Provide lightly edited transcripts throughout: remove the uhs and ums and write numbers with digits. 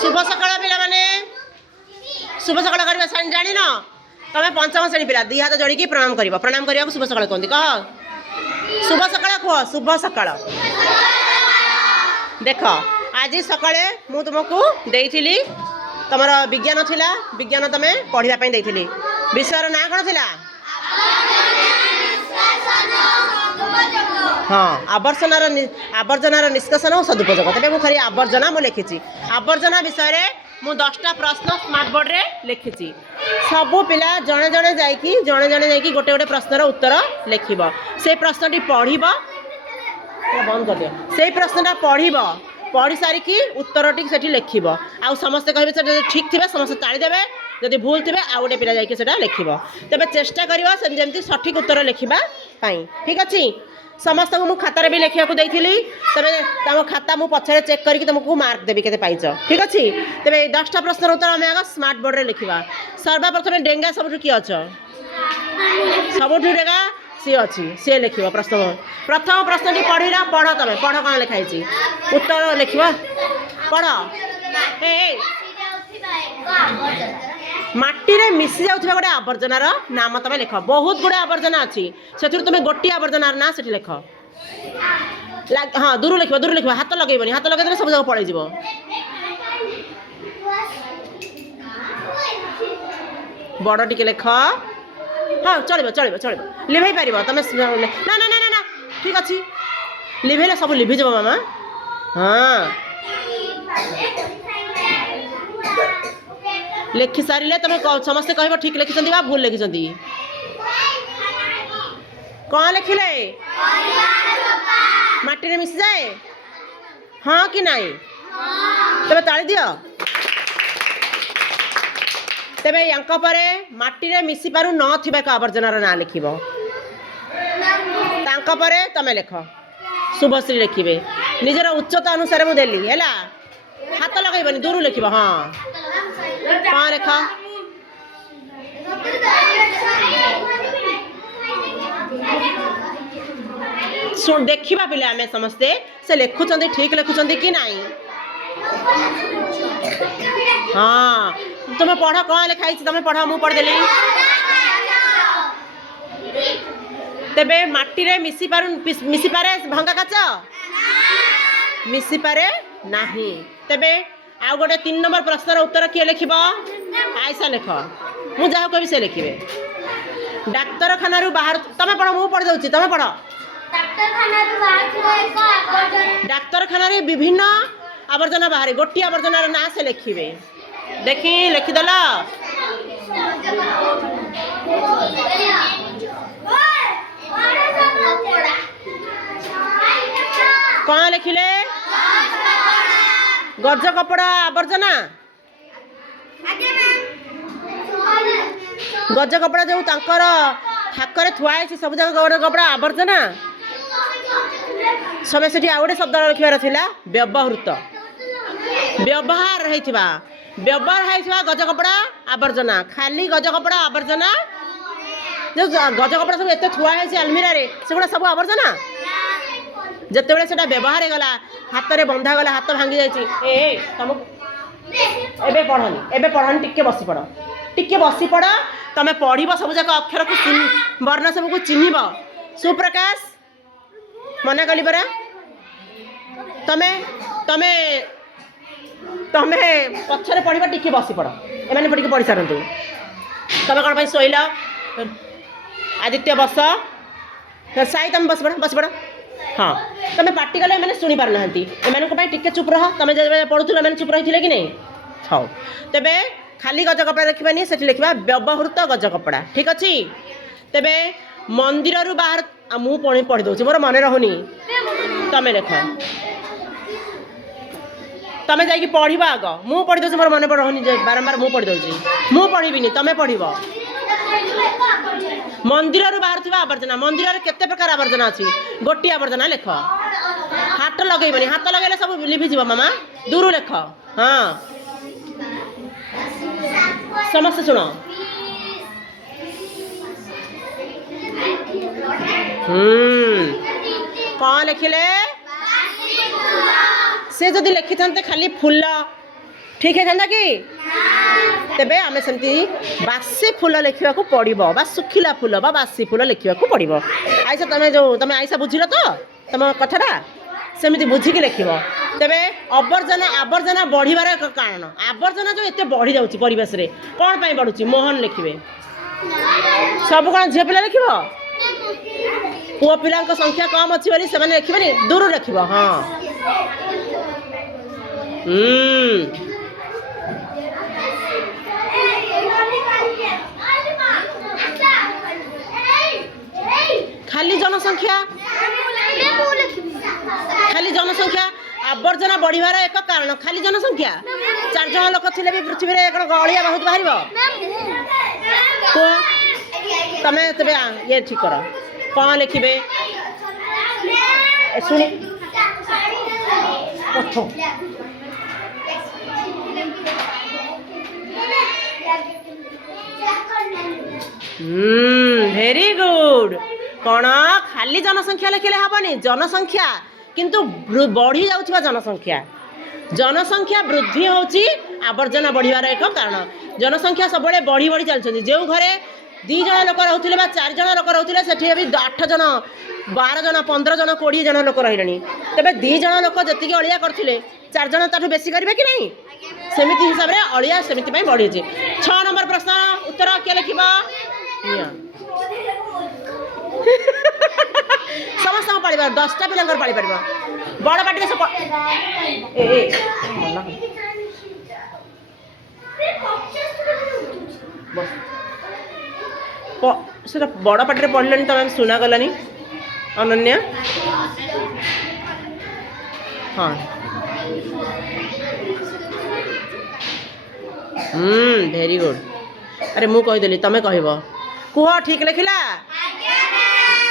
शुभ सकाळ पिला माने शुभ सकाळ करबा जानि न तमे पंचम श्रेणी पिला दी हाथ जोड़ी प्रणाम करिवो प्रणाम करिया शुभ सकाळ कहंती कह शुभ सकाळ कह शुभ सकाळ देख आज सकाळे मु तुमको देइथिली तमर विज्ञान थिला विज्ञान तमे पढ़िया पई देइथिली विषयर ना कोन थिला हाँ आवर्जनार निष्कासन और सदुपयोग तेज मुझे खाली आवर्जना मुझे लिखी आवर्जना विषय मु 10टा प्रश्न स्मार्ट बोर्ड रे लिखी सबू पिला जड़े जड़े जा गोटे गोटे प्रश्नर उत्तर लिख से प्रश्नटी पढ़ बंद कर दियो से प्रश्नटा पढ़ी सारिकी उत्तरटी से लिख आ समस्ते कहे ठीक थे समस्त ताली देवे जदि भूल थे आउ गोटे पिला जाइए लिख तेज चेष्टा करमी सठिक उत्तर लिखा ठीक अच्छे समस्त को मुझे खातार भी लिखा देती तेरे खाता मुझे पछाड़े चेक करके तुमको मार्क देवी के पाइच ठीक अच्छे तेरे 10टा प्रश्न उत्तर आम आग स्मार्ट बोर्ड रे लिखा सर्वप्रथम डेंगा सब किए अच सब डेगा सी अच्छी सी लिख प्रश्न प्रथम प्रश्न पढ़ा पढ़ तुम पढ़ कौन लिखाई उत्तर लिखा पढ़ माटी रे मिसी जाउथबा गोटे आवर्जनार नाम तुम लिख बहुत गुड़े आवर्जना अच्छी से तुम गोटे आवर्जनार ना से लिख हाँ दूर लिख हाथ लगेबनी हाथ लगे सब जगह पड़े बड़ टिके लिख हाँ चलो चलो चलो लिभे पार तुम ना ना ना ना ठीक अच्छे लिभेले सब लिभिज मामा हाँ लिखि सारे तुम समस्ते कह ठीक लिखिं भूल लिखिं कौन लिखिले माटी रे मिसी जाए हाँ कि नहीं तेरे ताली दियो तेरे यांक परे माटी रे मिसी पारु न आवर्जनार ना लिख परे तमें लिख शुभश्री लिखे निजर उच्चता अनुसार मुझे देली है हाथ लगेबनी दूर लिख हाँ हाँ लिख देखा पिले आम समस्ते से लिखुं ठीक लिखुं कि नहीं हाँ तुम पढ़ कौन लिखाई तुम पढ़ मु पढ़देली तेबे माटी रे मिसी पारे भंगा काच मिसी पारे नहीं तेबे आउ गोटे 3 नंबर प्रश्नर उत्तर किए लिख आयसा लिख मु जहाँ कह से लिखे डाक्तरखाना बाहर तुम पढ़ मु पढ़ दूसरी तुम पढ़ डाक्तरखाना विभिन्न आवर्जना बाहर गोटी आवर्जनार ना से लिखे देखी लिखिदेल कौन लिखिले गज कपड़ा आवर्जना गज कपड़ा जो तांकर थाकर थुआई सब जगह गज कपड़ा आवर्जना समय से आउ गोटे शब्द लिखार था व्यवहृत व्यवहार होता गज कपड़ा आवर्जना खाली गज कपड़ा आवर्जना जो गज कपड़ा सब एत थुआई आलमीरा से गुड़ा सब आवर्जना जिते से व्यवहार होगा हाथ में बंधा गला हाथ भांगी जाए तुम एबे पढ़नी टिके बसी पढ़ तुम पढ़ सब जाक अक्षर को वर्ण सबको चिन्ह सुप्रकाश मना कली परा तमे तमे तमे पछरे पढ़ा टिके बसी पढ़ एम टिके पढ़ी सारतु तुम कौन शोल आदित्य बस साई तुम बस पढ़ हाँ तुम पार्टी कले मैंने शुणी पार ना एम टिके चुप रह तुम पढ़ुल मैंने चुप रही कि नहीं हाँ तेबे खाली गज कपड़ा लिखबानी से लिखा व्यवहृत गज कपड़ा ठीक अच्छे तेबे मंदिर रु बाहर मु पढ़ी दूसरी मोर मन रहुनी तमें लिख तुम जा पढ़ आग मु पढ़ी दूसरी मोर मन रहुनी बारंबार मु पढ़ी दूसरी मु पढ़ी तुम पढ़ मंदिर रु बाहर थी आवर्जना मंदिर में केते प्रकार आवर्जना अच्छी गोटी आवर्जना लिख हाथ लगेबनी हाथ लगे सब लिभिज मामा दूर लिख हाँ समस्त सुन कौन लिखिले से जदि लिखि खाली फूल ठीक है कि तेबे आमे सेमती बासी फूल लिखा पड़ो बा सुखिला फूल बा बासी फूल लिखा पड़ो आईसा तुम आईसा बुझिल तो तुम कथाटा सेमती बुझिकी लिख तेबे अवर्जना आवर्जना बढ़िबार एक कारण आवर्जना जो एते बढ़ी जाउची परिवेश रे कोन पई बढ़ुची मोहन लिखिबे सब कोन झे पिला लिखिबो पुओ पिला संख्या कम अच्छी बोली से लिखिबे दूर लिखिबो हां खाली जनसंख्या आवर्जना बढ़िबार एक कारण खाली जनसंख्या 4 जन लोक थिले भी पृथ्वी रे गलिया बहुत बाहरिबो तमे तबे ये ठीक कर कौन लिखिबे सुनी वेरी गुड कौन खाली जनसंख्या लिखिले हेनी जनसंख्या किंतु बढ़ी जाउछिबा जनसंख्या वृद्धि होची आवर्जना बढ़िबार एक कारण जनसंख्या सब बढ़ी बढ़ी चलछन जो घरे 2 जन लोक रहउथिले बा 4 जन लोक रहउथिले सेठी अभी 8 जन 12 जन 15 जन 20 जन लोक रहिलेनी तबे 2 जन लोक जति के अलिया करथिले 4 जन ताठू बेसी करबे कि नहीं सेमिति हिसाब रे अलिया सेमिति पई बढ़ी छै 6 नंबर प्रश्न उत्तर के लिखिबा समस्त पढ़ 10टा पिला पढ़ी पार बड़ पार्टी सब से बड़ पार्टी पढ़ले तुम शुणा गलानी अनन्या हाँ वेरी गुड अरे मु कहीदेली तुम कह कुह ठीक लिखला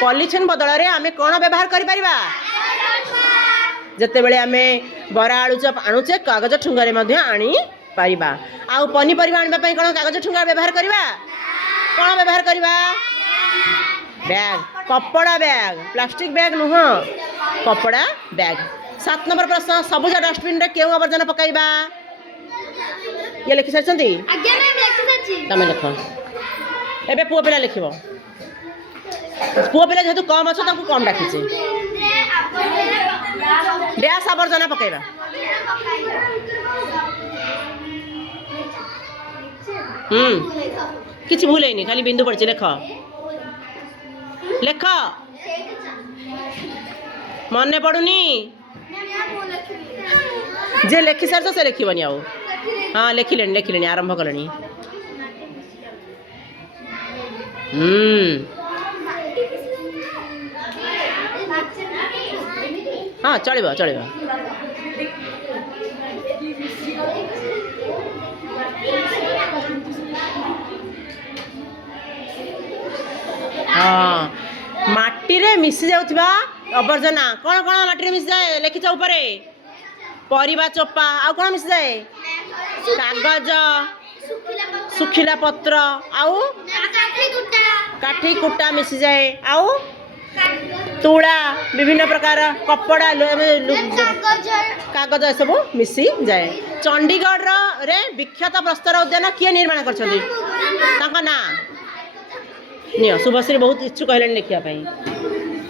पॉलीथिन बदल रे आमे कौन व्यवहार करि परिबा जते बेले आमे बरा आलू चप आणुचे कागज ठुंगारे मध्ये आनी परिबा आ पनी परिबा आनबा पई कोन कागज ठुंगा व्यवहार करिबा कोन व्यवहार करिबा बैग कपड़ा बैग प्लास्टिक बैग नुह कपड़ा बैग 7 नंबर प्रश्न सबुज डस्टबिन रे केउ आवर्जना पकाइबा ये लिखि सरछंती आज्ञा मैम लिखि सरछि तमे लिखो एबे पुओ पिला लिखिबो पुओ पिला जेतु कम अच्छे ताकू कम डाकिचे डैश आवर्जना पकाइबा किसी भूल नहीं खाली बिंदु पड़े लेख लेख मन पड़ुनी जे लेखि सार से लिखबनी आउ हाँ लिखिले आरंभ कले हाँ चलिबा हाँ माटी रे मिसी जाउथिबा अवर्जना कौन कौन माटी रे मिसी जाए लिखिच ऊपर परिबा चोपा आउ कौन मिसी जाए कागज सुखिला पत्र आउ काठी कुटा मिसी जाए आउ तुड़ा विभिन्न प्रकार कपड़ा कागज सब मिसी जाए चंडीगढ़ रे विख्यात प्रस्तर उद्यान किए निर्माण कर ना नियो शुभश्री बहुत इच्छुक है लिखापी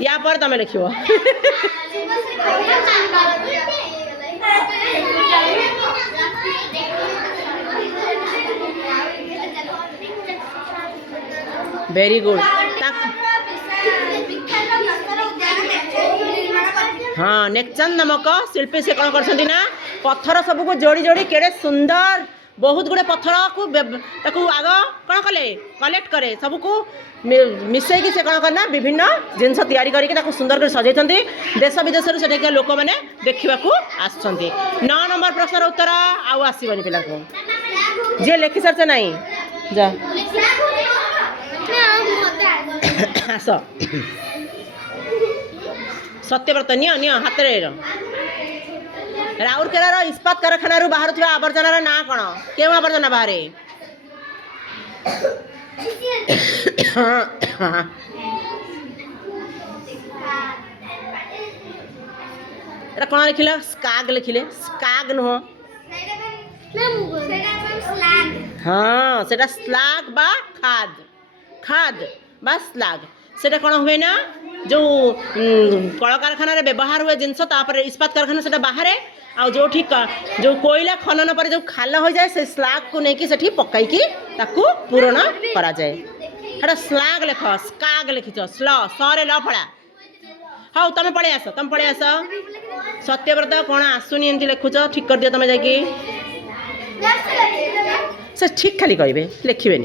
या पर तुम लिख वेरी गुड हाँ नेकचंद नामक शिल्पी से कौन कर पत्थर सबको जोड़ी जोड़ी केड़े सुंदर बहुत गुड़े पत्थर को आग कौन कले कलेक्ट करे सबको मिसईकि से कौन करना विभिन्न जिनस तैयारी करके सुंदर कर सजाई देश विदेश से लोक मैंने देखा आस 9 नंबर प्रश्न उत्तर आसबनी पिला जी लिखि सारचे नाई जा आस सत्यव्रत निय हाथ राउरकेला इस्पात कारखाना बाहर आवर्जना ना कौन क्यों आवर्जना बाहर कौन लिखिले स्काग लिखिले स्काग नुह हाँ सेटा स्लाग बा खाद खाद बा स्लाग सेटा कौन हुए ना जो कल कारखाना व्यवहार हुए जिनस इस्पात कारखाना से बाहर आ जो ठीक जो कोयला खनन पर जो खाल हो जाए से स्लाग को लेकिन से पकईकी पूरण करा जाए हेटा स्लाग लेख स्काग लिखिच स्ल सरे ल फड़ा हाँ तुम पड़े आस सत्यव्रत कौन आसुनी एमती लिखुच ठीक कर दियो तुम जाकि से ठीक खाली कहे लिखे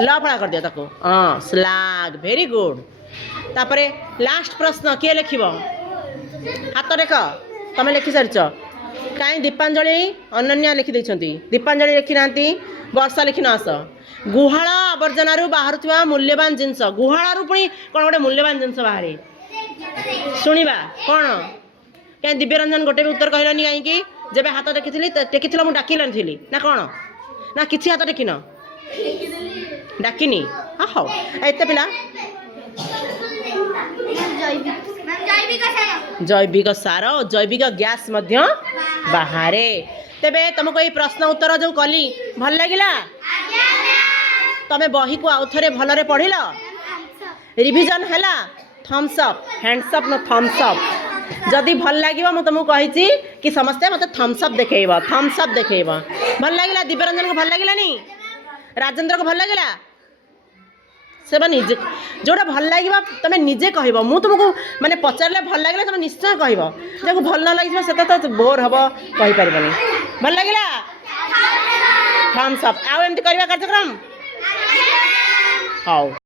ल फड़ा कर दियो ताको हाँ स्लाग वेरी गुड तापरे लास्ट प्रश्न किए लिख हाथ देख तुम लिखि सारी कहीं दीपांजलि अनन्या लिखि दीपांजलि लिखि ना वर्षा लिखि न आस गुहाल आवर्जना बाहर मूल्यवान जिनस गुहाल पुणी कौन गोटे मूल्यवान जिनस बाहर शुणा कौन कहीं दिव्यरंजन गोटे भी उत्तर कहलनि कहीं जब हाथ टेकी टेकी मुझे डाकिलनी ना कौन ना किसी हाथ टेकिन डाकिनी हाँ हाँ एत पिला जैविक सार और जैविक गैस बाहर तेबे तुमको ये प्रश्न उत्तर जो कली भल लगिला तमे बही को आउ थे भलरे पढ़िल रिविजन हैला थम्स अप हैंड्स अप न थम्स अप जदि भल लगे मुझे तुमको कही कि समस्ते मत थम्स अप देखेब भल लगिला दिव्यरंजन को भल लगिलानी राजेंद्र को भल लगिला से निजे जोटा भल लगे तुम निजे कह मु तुमको माने पचारे भल लगे तुम निश्चय कह जब भल न लगे से तो बोर हम कहीपर भल लगे थम्स अप आउ एमती करवा कार्यक्रम हाँ।